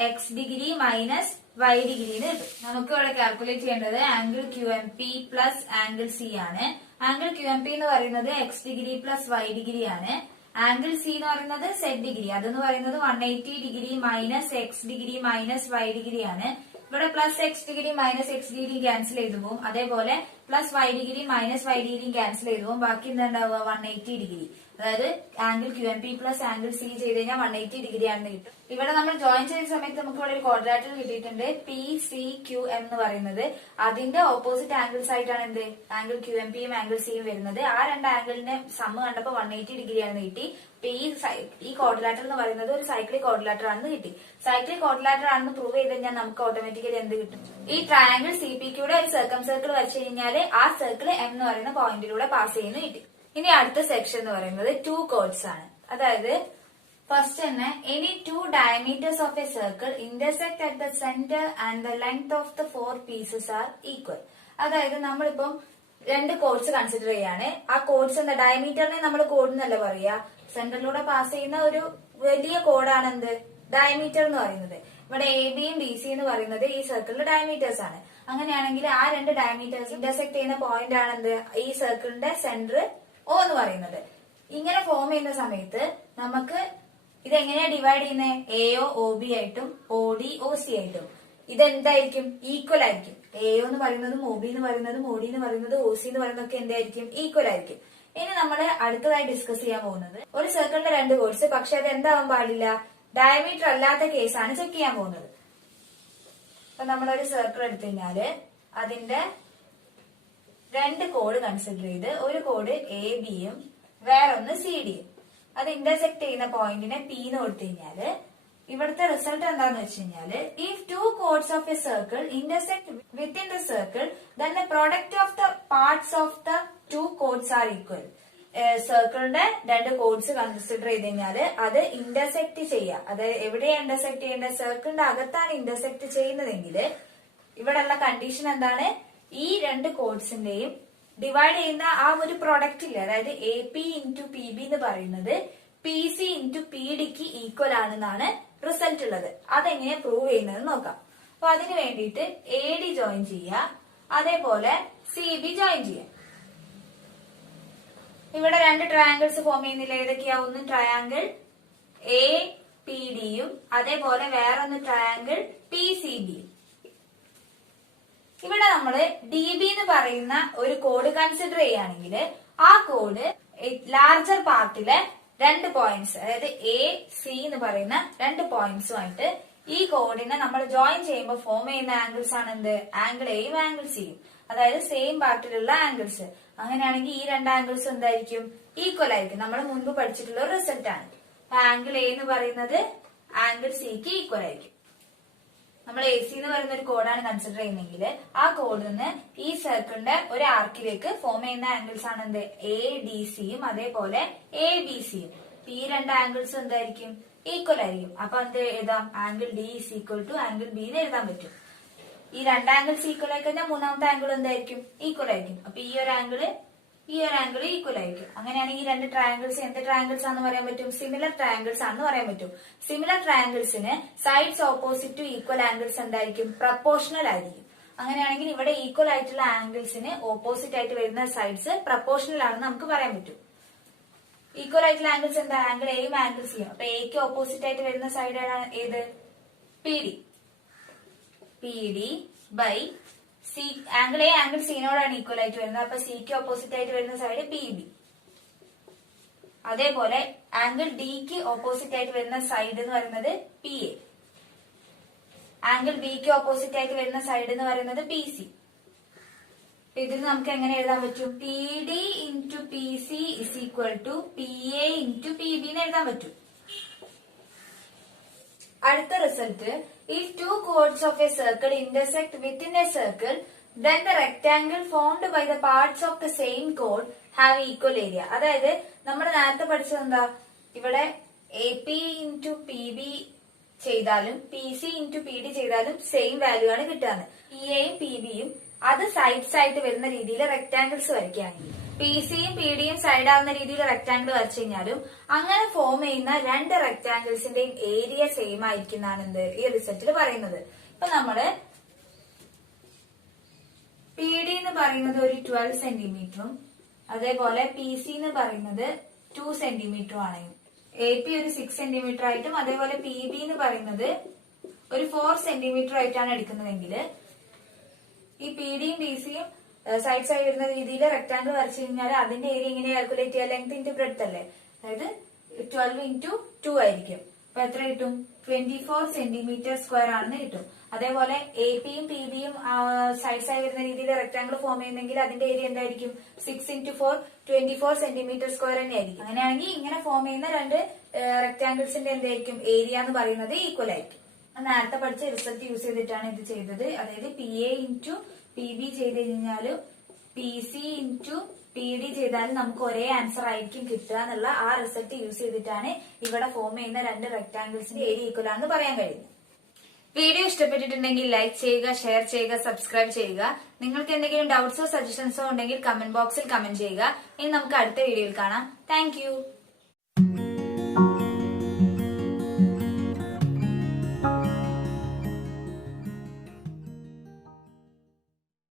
X degree minus Y degree എന്ന് കിട്ടും. നമുക്ക് ഇവിടെ കാൽക്കുലേറ്റ് ചെയ്യേണ്ടത് angle Q M P plus angle C ആണ്. ആംഗിൾ ക്യു എം പി എന്ന് പറയുന്നത് x degree plus Y degree ആണ്. ആംഗിൾ സി എന്ന് പറയുന്നത് സെഡ് ഡിഗ്രി, അതെന്ന് പറയുന്നത് 180 degree minus X degree minus Y degree ആണ്. ഇവിടെ plus x degree minus X degree cancel ചെയ്തു പോകും. അതേപോലെ plus Y degree minus Y degree cancel ചെയ്തു പോകും. ബാക്കി എന്താ ഉണ്ടാവുക? 180 ഡിഗ്രി. അതായത് angle Q M P plus angle C ചെയ്ത് കഴിഞ്ഞാൽ 180 ഡിഗ്രി ആണെന്ന് കിട്ടും. ഇവിടെ നമ്മൾ ജോയിൻ ചെയ്യുന്ന സമയത്ത് നമുക്ക് ഇവിടെ ഒരു ക്വാഡ്രാറ്റർ കിട്ടിയിട്ടുണ്ട്. പി സി ക്യു എം എന്ന് പറയുന്നത് അതിന്റെ ഓപ്പോസിറ്റ് ആംഗിൾസ് ആയിട്ടാണ് എന്ത്? ആംഗിൾ ക്യു എം പിയും ആംഗിൾ സിയും വരുന്നത്. ആ 2 ആംഗിളിന്റെ സമ്മ് കണ്ടപ്പോൾ 180 ഡിഗ്രി ആണെന്ന് കിട്ടി. ഈ ക്വാഡ്രിലാറ്റർ എന്ന് പറയുന്നത് ഒരു സൈക്ലിക് ക്വാഡ്രിലാറ്റർ ആണെന്ന് കിട്ടി. സൈക്ലിക് ക്വാഡ്രിലാറ്റർ ആണെന്ന് പ്രൂവ് ചെയ്ത് കഴിഞ്ഞാൽ നമുക്ക് ഓട്ടോമാറ്റിക്കലി എന്ത് കിട്ടും? ഈ ട്രയാംഗിൾ സി പി ക്യൂടെ ഒരു സർക്കം സർക്കിൾ വെച്ച് കഴിഞ്ഞാൽ ആ സർക്കിൾ എം എന്ന് പറയുന്ന പോയിന്റിലൂടെ പാസ് ചെയ്യുന്ന കിട്ടി. ഇനി അടുത്ത സെക്ഷൻ എന്ന് പറയുന്നത് 2 കോർഡ്സ് ആണ്. അതായത് ഫസ്റ്റ് തന്നെ any 2 diameters of a circle intersect at the centre and the length of the 4 pieces R equal. അതായത് നമ്മളിപ്പം 2 കോർഡ്സ് കൺസിഡർ ചെയ്യാണ്. ആ കോർഡ്സ് എന്താ? ഡയമീറ്ററിനെ നമ്മൾ കോഡ് എന്നല്ല പറയാ. സെന്ററിലൂടെ പാസ് ചെയ്യുന്ന ഒരു വലിയ കോഡാണ് എന്ത്? ഡയമീറ്റർ എന്ന് പറയുന്നത്. ഇവിടെ എ ബിയും ബി സി എന്ന് പറയുന്നത് ഈ സർക്കിളിന്റെ ഡയമീറ്റേഴ്സ് ആണ്. അങ്ങനെയാണെങ്കിൽ ആ 2 ഡയമീറ്റേഴ്സ് ഇന്റർസെക്ട് ചെയ്യുന്ന പോയിന്റ് ആണ് എന്ത്? ഈ സർക്കിളിന്റെ സെന്റർ ഒ എന്ന് പറയുന്നത്. ഇങ്ങനെ ഫോം ചെയ്യുന്ന സമയത്ത് നമുക്ക് ഇതെങ്ങനെയാ ഡിവൈഡ് ചെയ്യുന്നത്? എഒ ഒ ബി ആയിട്ടും ഒ ഡി ഒ സി ആയിട്ടും. ഇതെന്തായിരിക്കും? ഈക്വൽ ആയിരിക്കും. എഒ എന്ന് പറയുന്നതും ഒ ബി എന്ന് പറയുന്നതും ഒ ഡി എന്ന് പറയുന്നതും ഒ സി എന്ന് പറയുന്നതൊക്കെ എന്തായിരിക്കും? ഈക്വൽ ആയിരിക്കും. ഇനി നമ്മൾ അടുത്തതായി ഡിസ്കസ് ചെയ്യാൻ പോകുന്നത് ഒരു സർക്കിളിന്റെ 2 കോർഡ്സ്, പക്ഷെ അത് എന്താവാൻ പാടില്ല? ഡയമീറ്റർ അല്ലാത്ത കേസാണ് ചെക്ക് ചെയ്യാൻ പോകുന്നത്. അപ്പൊ നമ്മളൊരു സർക്കിൾ എടുത്തു കഴിഞ്ഞാല് അതിന്റെ 2 കോഡ് കൺസിഡർ ചെയ്ത് ഒരു കോഡ് എ ബിയും വേറൊന്ന് സി ഡിയും അത് ഇന്റർസെക്ട് ചെയ്യുന്ന പോയിന്റിനെ പി എന്ന് കൊടുത്തു കഴിഞ്ഞാല് ഇവിടുത്തെ റിസൾട്ട് എന്താന്ന് വെച്ച് കഴിഞ്ഞാല് if 2 chords of a circle intersect within the circle then the product of the parts of the 2 chords are equal. സർക്കിളിന്റെ രണ്ട് കോഡ്സ് കൺസിഡർ ചെയ്ത് കഴിഞ്ഞാൽ അത് ഇന്റർസെക്ട് ചെയ്യുക. അതായത് എവിടെയാണ് ഇന്റർസെക്ട് ചെയ്യേണ്ടത്? സർക്കിളിന്റെ അകത്താണ് ഇന്റർസെക്ട് ചെയ്യുന്നതെങ്കിൽ ഇവിടെയുള്ള കണ്ടീഷൻ എന്താണ്? ഈ രണ്ട് കോഡ്സിന്റെയും ഡിവൈഡ് ചെയ്യുന്ന ആ ഒരു പ്രൊഡക്റ്റ് ഇല്ല, അതായത് A P into P B എന്ന് പറയുന്നത് പി സി ഇൻറ്റു പി ഡിക്ക് ഈക്വൽ ആണെന്നാണ് റിസൾട്ട് ഉള്ളത്. അതെങ്ങനെ പ്രൂവ് ചെയ്യുന്നത് നോക്കാം. അപ്പൊ അതിന് വേണ്ടിയിട്ട് എ ഡി ജോയിൻ ചെയ്യുക, അതേപോലെ സി ബി ജോയിൻ ചെയ്യാം. ഇവിടെ രണ്ട് ട്രയാങ്കിൾസ് ഫോം ചെയ്യുന്നില്ല. ഏതൊക്കെയാ? ഒന്ന് ട്രയാങ്കിൾ എ പി ഡിയും അതേപോലെ വേറൊന്ന് ട്രയാങ്കിൾ പി സി ബിയും. ഇവിടെ നമ്മള് ഡി ബി എന്ന് പറയുന്ന ഒരു കോഡ് കൺസിഡർ ചെയ്യുകയാണെങ്കിൽ ആ കോഡ് ലാർജർ പാർട്ടിലെ രണ്ട് പോയിന്റ്സ്, അതായത് എ സി എന്ന് പറയുന്ന രണ്ട് പോയിന്റ്സുമായിട്ട് ഈ കോഡിനെ നമ്മൾ ജോയിൻ ചെയ്യുമ്പോൾ ഫോം ചെയ്യുന്ന ആംഗിൾസ് ആണ് എന്ത്? ആംഗിൾ എയും ആംഗിൾ സിയും, അതായത് സെയിം പാർട്ടിലുള്ള ആംഗിൾസ്. അങ്ങനെയാണെങ്കിൽ ഈ രണ്ട് ആംഗിൾസ് എന്തായിരിക്കും? ഈക്വൽ ആയിരിക്കും. നമ്മൾ മുൻപ് പഠിച്ചിട്ടുള്ള ഒരു റിസൾട്ട് ആണ്. ആംഗിൾ എ എന്ന് പറയുന്നത് ആംഗിൾ സിക്ക് ഈക്വൽ ആയിരിക്കും. നമ്മൾ എ സി എന്ന് പറയുന്ന ഒരു കോഡാണ് കൺസിഡർ ചെയ്യുന്നതെങ്കിൽ ആ കോഡിൽ നിന്ന് ഈ സർക്കിളിന്റെ ഒരു ആർക്കിലേക്ക് ഫോം ചെയ്യുന്ന ആംഗിൾസ് ആണ് എന്ത്? എ ഡി സിയും അതേപോലെ എ ബി സിയും. ഈ രണ്ട് ആംഗിൾസ് എന്തായിരിക്കും? ഈക്വൽ ആയിരിക്കും. അപ്പൊ എന്ത് എഴുതാം? Angle D is equal to angle B എന്ന് എഴുതാൻ പറ്റും. ഈ രണ്ട് ആംഗിൾസ് ഈക്വൽ ആയി കഴിഞ്ഞാൽ മൂന്നാമത്തെ ആംഗിൾ എന്തായിരിക്കും? ഈക്വൽ ആയിരിക്കും. അപ്പൊ ഈ ഒരു ആംഗിള് ഈക്വൽ ആയിരിക്കും. അങ്ങനെയാണെങ്കിൽ ഈ രണ്ട് ട്രയാങ്കിൾസ് എന്ത് ട്രയാങ്കിൾസ് ആണെന്ന് പറയാൻ പറ്റും? സിമിലർ ട്രയാങ്കിൾസ് ആണെന്ന് പറയാൻ പറ്റും. സിമിലർ ട്രയാങ്കിൾസിന് sides opposite to equal angles എന്തായിരിക്കും? പ്രപ്പോർഷണൽ ആയിരിക്കും. അങ്ങനെയാണെങ്കിൽ ഇവിടെ ഈക്വൽ ആയിട്ടുള്ള ആംഗിൾസിന് ഓപ്പോസിറ്റ് ആയിട്ട് വരുന്ന സൈഡ്സ് പ്രപ്പോർഷണൽ ആണെന്ന് നമുക്ക് പറയാൻ പറ്റും. ഈക്വൽ ആയിട്ടുള്ള ആംഗിൾസ് എന്താ? ആംഗിൾ എയും ആംഗിൾ സിയും. അപ്പൊ എക്ക് ഓപ്പോസിറ്റ് ആയിട്ട് വരുന്ന സൈഡ് ഏത്? P D. P D by C. Angle A angle സിനോടാണ് ഈക്വൽ ആയിട്ട് വരുന്നത്. അപ്പൊ സിക്ക് ഓപ്പോസിറ്റ് ആയിട്ട് വരുന്ന സൈഡ് പി ബി. അതേപോലെ ആംഗിൾ ഡിക്ക് ഓപ്പോസിറ്റ് ആയിട്ട് വരുന്ന സൈഡ് എന്ന് പറയുന്നത് പി എ. ആംഗിൾ ബിക്ക് ഓപ്പോസിറ്റ് ആയിട്ട് വരുന്ന സൈഡ് എന്ന് പറയുന്നത് പി സി. ഇതിൽ നമുക്ക് എങ്ങനെ എഴുതാൻ പറ്റും? P D into P C is equal to P A into P B എന്ന് എഴുതാൻ പറ്റും. അടുത്ത result, if two chords of a circle intersect within a circle, then the rectangle formed by the parts of the same chord have equal area. അതായത് നമ്മൾ നേരത്തെ പഠിച്ചത് എന്താ? ഇവിടെ A P into P B ചെയ്താലും P C into P D ചെയ്താലും സെയിം വാല്യൂ ആണ് കിട്ടുന്നത്. പി എയും പി ബിയും അത് സൈഡ്സ് ആയിട്ട് വരുന്ന രീതിയിൽ റെക്ടാങ്കിൾസ് വരയ്ക്കുകയാണെങ്കിൽ പി സിയും പി ഡിയും സൈഡ് ആവുന്ന രീതിയിൽ റെക്ടാങ്കിൾ വരച്ചു കഴിഞ്ഞാലും അങ്ങനെ ഫോം ചെയ്യുന്ന രണ്ട് റെക്ടാങ്കിൾസിന്റെയും ഏരിയ സെയിം ആയിരിക്കുന്നതാണ് എന്ത് ഈ റിസൾട്ടിൽ പറയുന്നത്. ഇപ്പൊ നമ്മള് പി ഡി എന്ന് പറയുന്നത് ഒരു 12 സെന്റിമീറ്ററും അതേപോലെ പി സി എന്ന് പറയുന്നത് 2 സെന്റിമീറ്ററും ആണ്. എ പി ഒരു 6 സെന്റിമീറ്റർ ആയിട്ടും അതേപോലെ പി ബി എന്ന് പറയുന്നത് ഒരു 4 സെന്റിമീറ്റർ ആയിട്ടാണ് എടുക്കുന്നതെങ്കിൽ ഈ പി ഡിയും പി സിയും സൈഡ്സ് ആയി വരുന്ന രീതിയിൽ റെക്ടാങ്കിൾ വരച്ചു കഴിഞ്ഞാൽ അതിന്റെ ഏരിയ എങ്ങനെ കാൽക്കുലേറ്റ് ചെയ്യുക? ലെങ്ത് ഇൻറ്റു ബ്രെഡ്ത്ത് അല്ലേ? അതായത് 12 ഇൻറ്റു 2 ആയിരിക്കും. അപ്പൊ എത്ര കിട്ടും? 24 സെന്റിമീറ്റർ സ്ക്വയർ ആണെന്ന് കിട്ടും. അതേപോലെ എ പിയും പി ബിയും സൈഡ്സ് ആയി വരുന്ന രീതിയിൽ റെക്ടാങ്കിൾ ഫോം ചെയ്യുന്നെങ്കിൽ അതിന്റെ ഏരിയ എന്തായിരിക്കും? 6 ഇൻറ്റു 4 24 സെന്റിമീറ്റർ സ്ക്വയർ തന്നെ ആയിരിക്കും. അങ്ങനെയാണെങ്കിൽ ഇങ്ങനെ ഫോം ചെയ്യുന്ന രണ്ട് റെക്ടാങ്കിൾസിന്റെ എന്തായിരിക്കും? ഏരിയ എന്ന് പറയുന്നത് ഈക്വൽ ആയിരിക്കും. നേരത്തെ പഠിച്ച റിസൾട്ട് യൂസ് ചെയ്തിട്ടാണ് ഇത് ചെയ്തത്. അതായത് P A into P B ചെയ്ത് കഴിഞ്ഞാല് P C into P D ചെയ്താലും നമുക്ക് ഒരേ ആൻസർ ആയിരിക്കും കിട്ടുക എന്നുള്ള ആ റിസൾട്ട് യൂസ് ചെയ്തിട്ടാണ് ഇവിടെ ഫോം ചെയ്യുന്ന രണ്ട് റെക്ടാങ്കിൾസിന്റെ ഏരിയ ഈക്വൽ ആണെന്ന് പറയാൻ കഴിയുന്നത്. വീഡിയോ ഇഷ്ടപ്പെട്ടിട്ടുണ്ടെങ്കിൽ ലൈക്ക് ചെയ്യുക, ഷെയർ ചെയ്യുക, സബ്സ്ക്രൈബ് ചെയ്യുക. നിങ്ങൾക്ക് എന്തെങ്കിലും ഡൗട്ട്സോ സജഷൻസോ ഉണ്ടെങ്കിൽ കമന്റ് ബോക്സിൽ കമന്റ് ചെയ്യുക. ഇനി നമുക്ക് അടുത്ത വീഡിയോയിൽ കാണാം. താങ്ക്